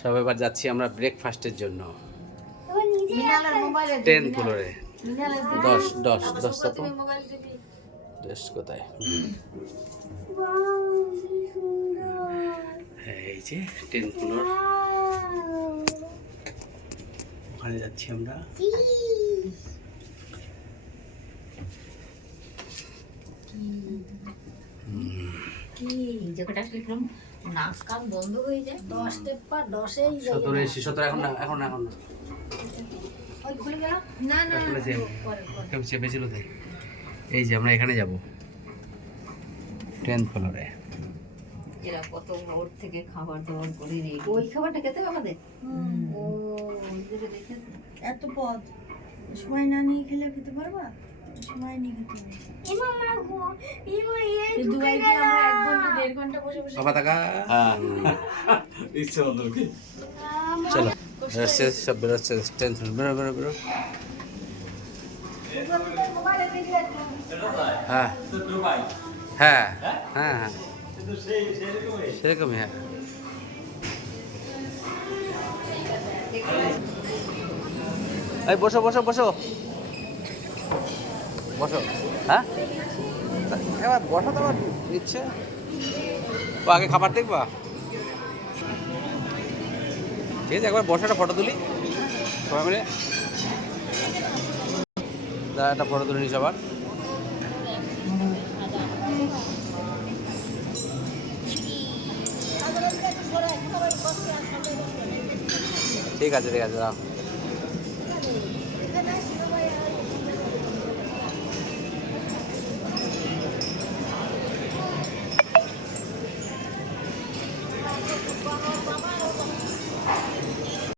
সব এবার যাচ্ছি আমরা ব্রেকফাস্টের জন্য মিনালের মোবাইলে 10 ফ্লোরে। মিনালের 10 তো মোবাইল দিবি। 10 কোথায়? এই যে 10 ফ্লোর, ওখানে যাচ্ছি আমরা। কি জায়গাটা একদম নাক কান বন্ধ হয়ে যায়। 10 স্টেপ পর 10এই 17 এসে 17 এখন না, এখন না, এখন না। ওই খুলে গেল। না না খুলেছে, পরে কেউ চেপেছিল তাই। এই যে আমরা এখানে যাব 10 ফ্লোরে। এরা কত ভোর থেকে খাবার দাবার করে রে। ওই খাবারটা খেতে হবে আমাদের। ও ওই যে দেখেছ এত পদ সময় না নিয়ে খেলে খেতে পারবা? সময় নিয়ে খেতে হবে। এই দুবাই গিয়ে আমরা 1 ঘন্টা 1.5 ঘন্টা বসে বসে বাবা টাকা। হ্যাঁ ইচ্ছে মতো কি। চলো বেরোচ্ছে, সব বেরোচ্ছে 10 ফ্লোর। বেরো বেরো বেরো। হ্যাঁ হ্যাঁ হ্যাঁ হ্যাঁ সেরকমই। হ্যাঁ এই বসো বসো বসো বসো। হ্যাঁ এবার বসো তো, আবার নিচ্ছে ও। আগে খাবার দেখবা, ঠিক আছে? একবার বসে একটা ফটো তুলি সবাই মিলে। একটা ফটো তুলে নিস আবার। ঠিক আছে ঠিক আছে, দাও।